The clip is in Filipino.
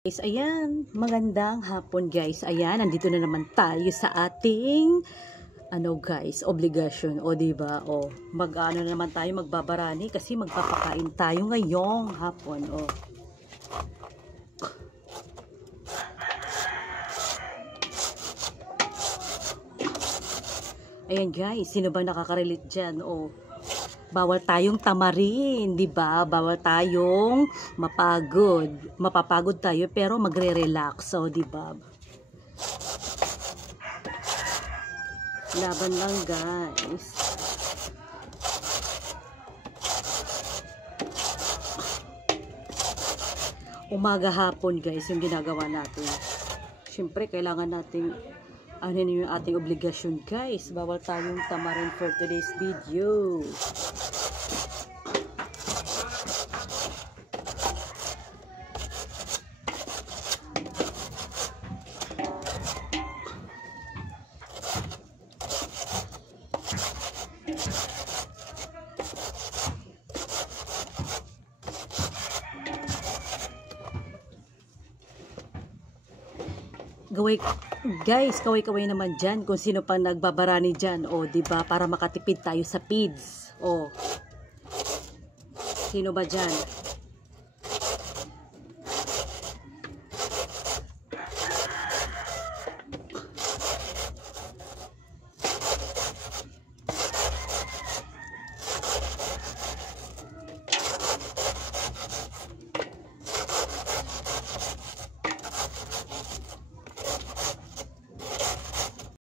Guys, ayan, magandang hapon guys. Ayan, nandito na naman tayo sa ating guys, obligasyon o di ba? O mag-ano na naman tayo, magbabarani kasi magpapakain tayo ngayong hapon. O. Ayan guys, sino ba nakaka-relate diyan? O bawal tayong tamarin, 'di ba? Bawal tayong mapagod. Mapapagod tayo pero magre-relax, so 'di ba? Laban lang, guys. Umaga hapon, guys, yung ginagawa natin. Siyempre, kailangan nating ano yung ating obligasyon, guys. Bawal tayong tamarin for today's video. Guys, kaway-kaway naman dyan kung sino pang nagbabarani dyan, o diba, para makatipid tayo sa feeds. O sino ba dyan?